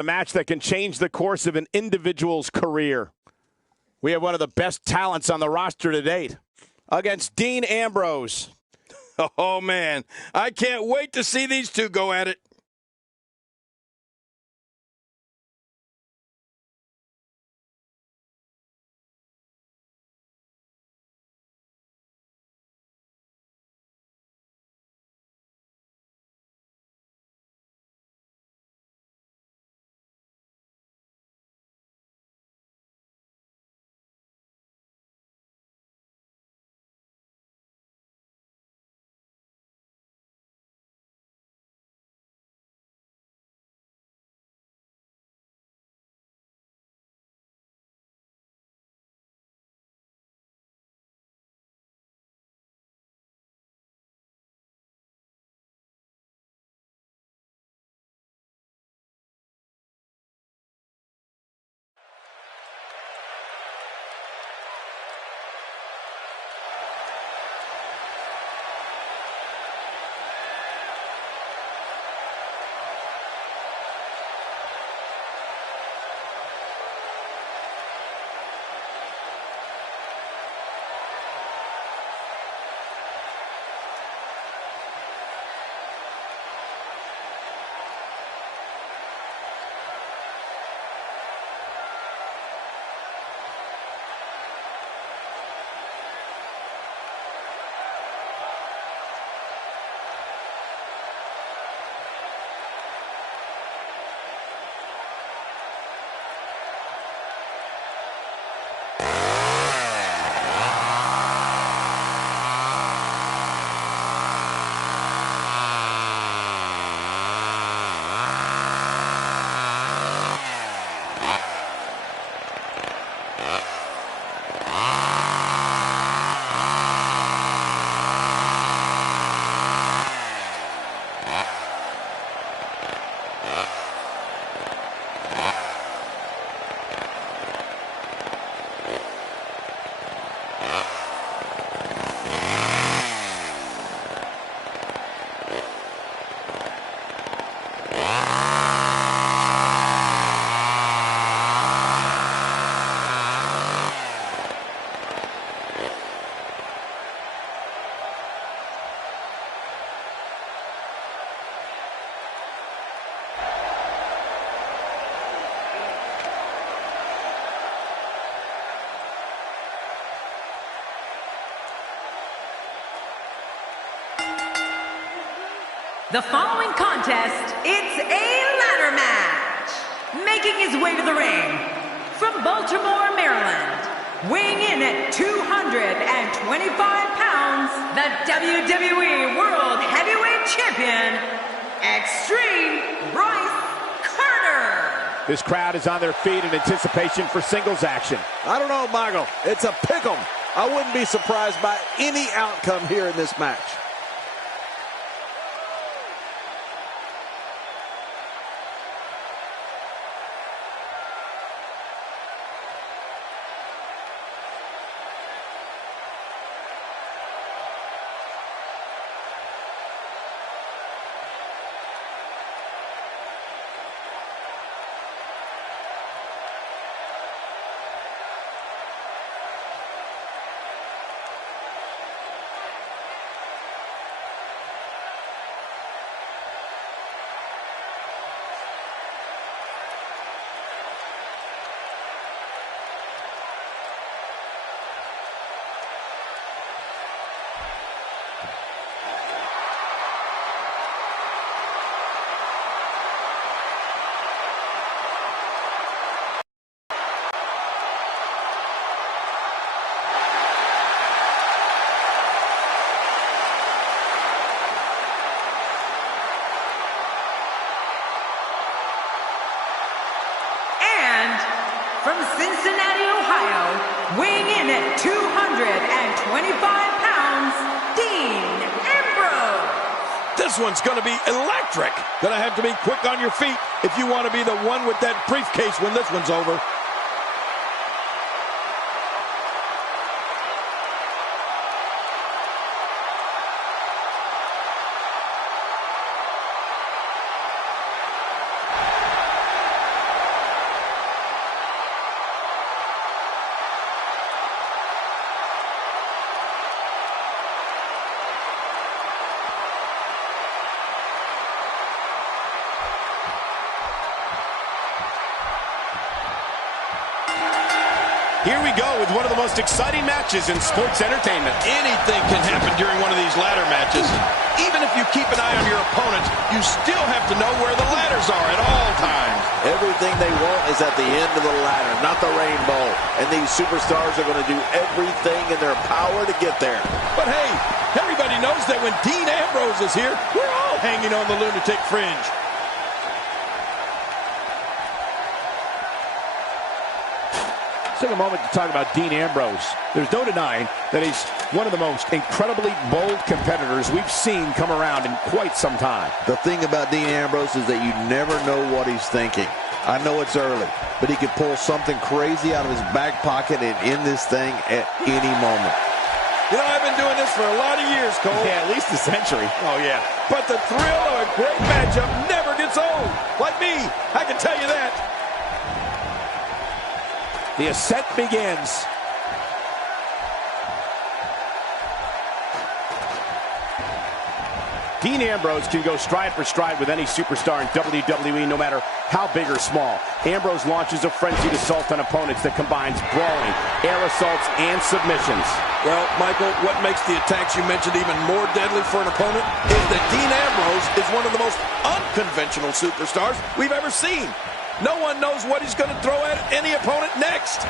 A match that can change the course of an individual's career. We have one of the best talents on the roster to date against Dean Ambrose. Oh, man. I can't wait to see these two go at it. The following contest, it's a ladder match. Making his way to the ring, from Baltimore, Maryland, weighing in at 225 pounds, the WWE World Heavyweight Champion, EXTREME Bryce Carter. This crowd is on their feet in anticipation for singles action. I don't know, Michael. It's a pick'em. I wouldn't be surprised by any outcome here in this match. From Cincinnati, Ohio, weighing in at 225 pounds, Dean Ambrose. This one's going to be electric. Going to have to be quick on your feet if you want to be the one with that briefcase when this one's over. Here we go with one of the most exciting matches in sports entertainment. Anything can happen during one of these ladder matches. Even if you keep an eye on your opponent, you still have to know where the ladders are at all times. Everything they want is at the end of the ladder, not the rainbow. And these superstars are going to do everything in their power to get there. But hey, everybody knows that when Dean Ambrose is here, we're all hanging on the lunatic fringe. Let's take a moment to talk about Dean Ambrose. There's no denying that he's one of the most incredibly bold competitors we've seen come around in quite some time. The thing about Dean Ambrose is that you never know what he's thinking. I know it's early, but he could pull something crazy out of his back pocket and end this thing at any moment. You know, I've been doing this for a lot of years, Cole. Yeah, at least a century. Oh, yeah. But the thrill of a great matchup never gets old. Like me, I can tell you that. The ascent begins. Dean Ambrose can go stride for stride with any superstar in WWE, no matter how big or small. Ambrose launches a frenzied assault on opponents that combines brawling, air assaults, and submissions. Well, Michael, what makes the attacks you mentioned even more deadly for an opponent is that Dean Ambrose is one of the most unconventional superstars we've ever seen. No one knows what he's going to throw at any opponent next.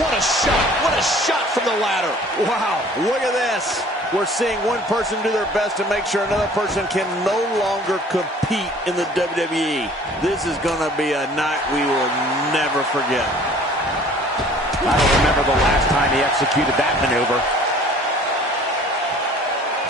What a shot! What a shot from the ladder! Wow, look at this. We're seeing one person do their best to make sure another person can no longer compete in the WWE. This is going to be a night we will never forget. I don't remember the last time he executed that maneuver.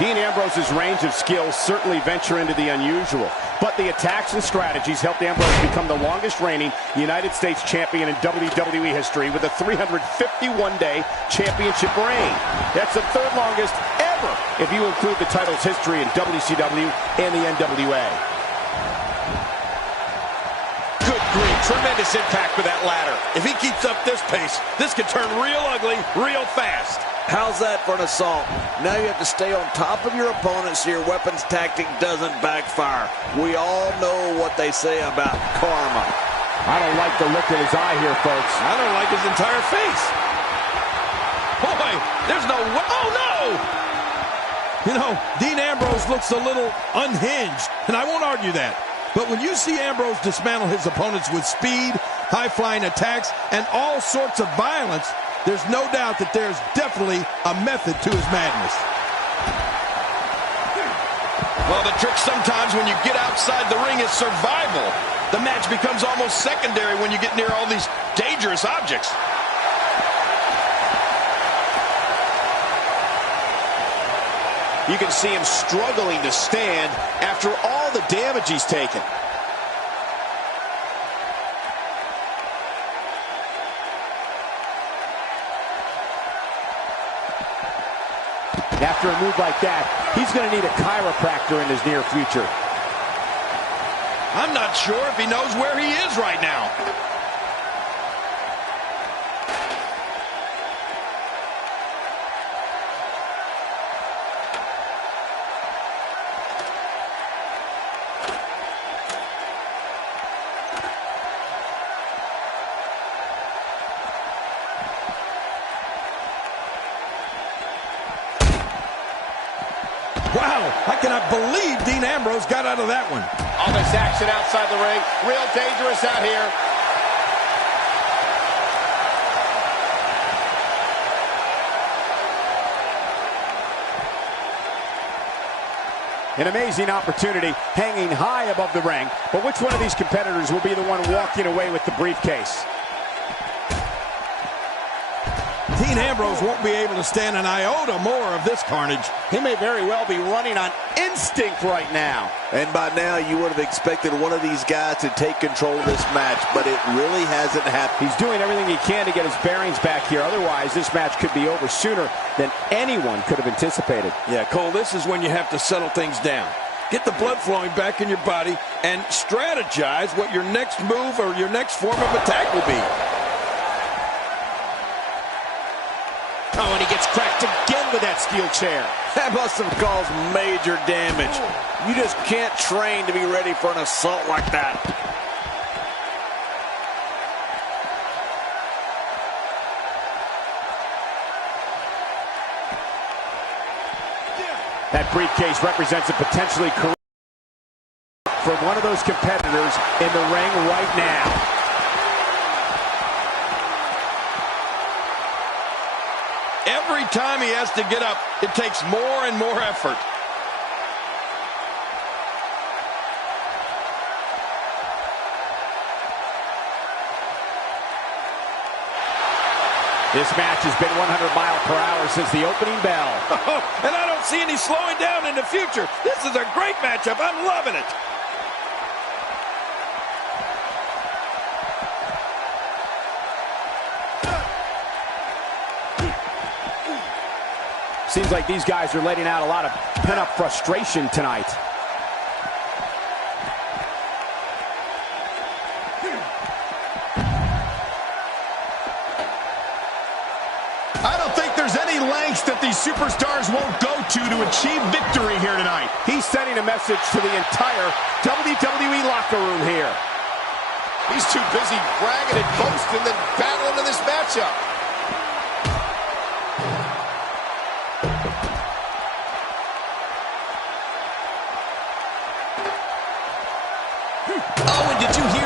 Dean Ambrose's range of skills certainly venture into the unusual, but the attacks and strategies helped Ambrose become the longest reigning United States champion in WWE history with a 351-day championship reign. That's the third longest ever if you include the title's history in WCW and the NWA. Good grief, tremendous impact with that ladder. If he keeps up this pace, this could turn real ugly real fast. How's that for an assault? Now you have to stay on top of your opponent so your weapons tactic doesn't backfire. We all know what they say about karma. I don't like the look in his eye here, folks. I don't like his entire face. Boy, there's no way. Oh, no! You know, Dean Ambrose looks a little unhinged, and I won't argue that. But when you see Ambrose dismantle his opponents with speed, high-flying attacks, and all sorts of violence, there's no doubt that there's definitely a method to his madness. Well, the trick sometimes when you get outside the ring is survival. The match becomes almost secondary when you get near all these dangerous objects. You can see him struggling to stand after all the damage he's taken. After a move like that, he's going to need a chiropractor in his near future. I'm not sure if he knows where he is right now. Wow, I cannot believe Dean Ambrose got out of that one. All this action outside the ring, real dangerous out here. An amazing opportunity hanging high above the ring, but which one of these competitors will be the one walking away with the briefcase? Dean Ambrose won't be able to stand an iota more of this carnage. He may very well be running on instinct right now. And by now, you would have expected one of these guys to take control of this match, but it really hasn't happened. He's doing everything he can to get his bearings back here. Otherwise, this match could be over sooner than anyone could have anticipated. Yeah, Cole, this is when you have to settle things down. Get the blood flowing back in your body and strategize what your next move or your next form of attack will be. Oh, and he gets cracked again with that steel chair. That must have caused major damage. You just can't train to be ready for an assault like that. That briefcase represents a potentially career for one of those competitors in the ring right now. Every time he has to get up, it takes more and more effort. This match has been 100 miles per hour since the opening bell. And I don't see any slowing down in the future. This is a great matchup. I'm loving it. Seems like these guys are letting out a lot of pent-up frustration tonight. I don't think there's any lengths that these superstars won't go to achieve victory here tonight. He's sending a message to the entire WWE locker room here. He's too busy bragging and boasting than battling in this matchup. Oh, and did you hear